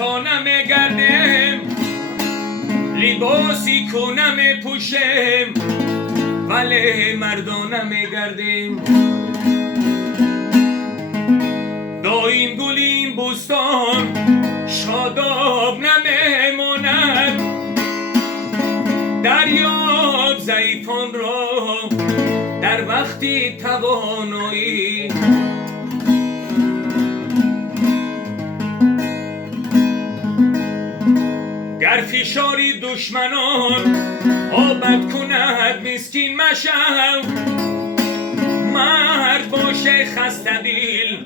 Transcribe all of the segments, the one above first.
دوستانم گردم، لباسی کنم پوشم، ولی مردانم گردم. دایم گلیم بوستان شاداب نمیماند، دریاب ضعیفان را در وقتی توانایی. گر فشاری دشمنان آبد کند مسکین مشو، مرد باشه خسته دل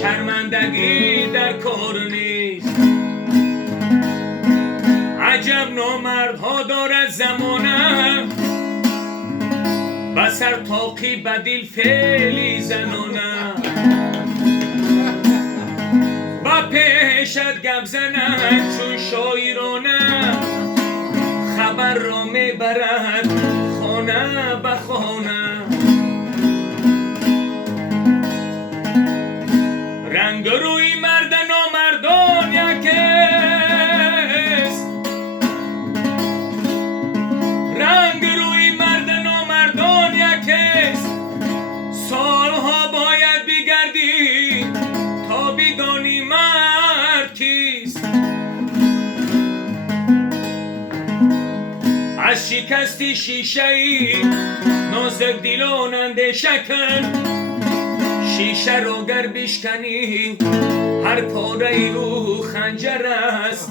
شرمندگی در کار نیست. عجب نامردها دارد زمانه، بسر تاقی بدل فعلی زنانه. با پیشت گپ زند چون شاعرانه، خبر را میبرد خانه به خانه. رنگ روی مرد نامردان یکیست، رنگ روی مرد نامردان یکیست. سالها باید بگردی تا بدانی مرد کیست. از شکستی شیشه ای نازک دلان اندیشه کن، شیشه رو گر بشکنی هر پاره او خنجر است.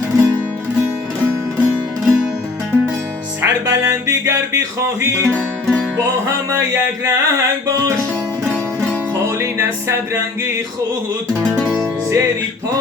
سربلندی گر بخواهی با همه یک رنگ باش، قالین از صد رنگی خود زیر پا